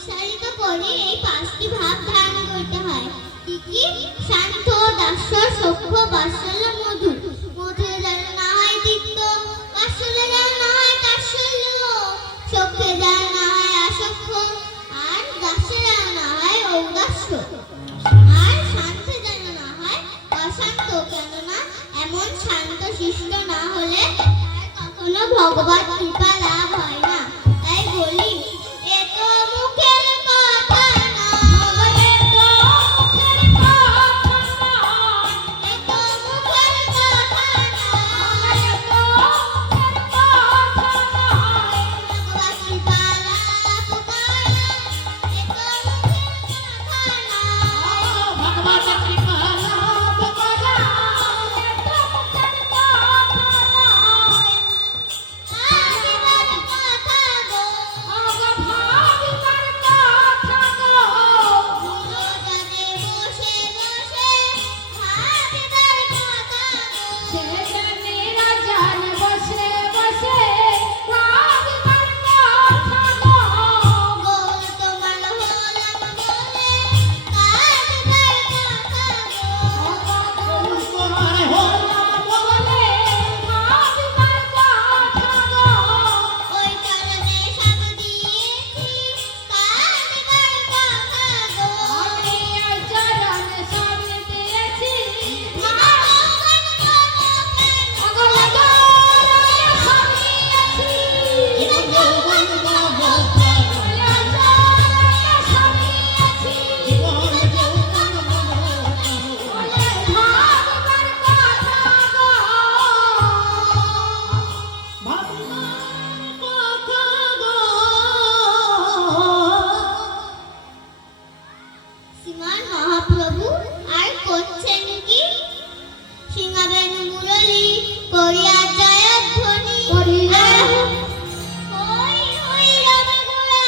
উচ্চারিত করে এই পাঁচটি ভাব ধারণ করতে হয়। কি কি? শান্ত, দাস্য, সখ্য, বাৎসল্য, মধুর। মধুরে যেন না হয় তিক্ত, বাৎসল্যে যেন না হয় তাচ্ছিল্য, সখ্যে যেন না হয় আসক্ষ, আর দাস্যে যেন না হয় ঔদাস্য, আর শান্তে যেন না হয় অশান্ত। কেননা এমন শান্ত শিষ্ট না হলে তার কখনো ভগবত কৃপা লাভ হয় না। তাই বলি, এ তো মুখের কথা না, এ তো মুখের কথা না, এ তো মুখের কথা না, এ তো মুখের কথা না, ভগবত কৃপা লাভ করা, এ তো মুখের কথা না, ভগবত কৃপা লাভ করা, এ তো মুখের কথা না। ভাবিবার কথা গো, ভাবিবার কথা গো, গুরুজনে বসে বসে ভাবিবার কথা গো, সেখানে রাজান বসে বসে ভাবিবার কথা গো, গৌর তোমার হলাম বলে কাঁদিবার কথা গো, গৌর তোমার হলাম বলে ভাবিবার কথা গো, ওই চরণে সব দিয়েছি কাঁদিবার কথা গো, আমি ওই চরণে সব দিয়েছি ভগবান বলো কেন, ভগবান সব দিয়েছি ভগবান বলো কেন, সব দিয়েছি ভগবান বলো কেন, ভাবিবার কথা গো, শ্রীমান মহাপ্রভু আর করছেন কি? সিংহাবেন মুরলী করিয়া জয়ধ্বনি, হই হই রবে গোরা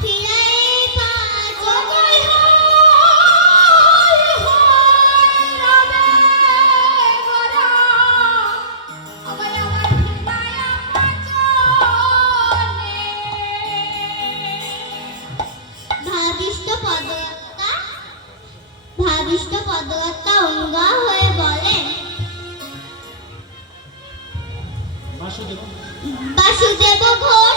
ফিরাই পাঁচ, হই হই রবে গোরা আবার আবার ফিরাইয়া পাঁচনে। ভাবিষ্ট পদকর্তা অনুগা হয়ে বলেন, বাসুদেব ঘোষ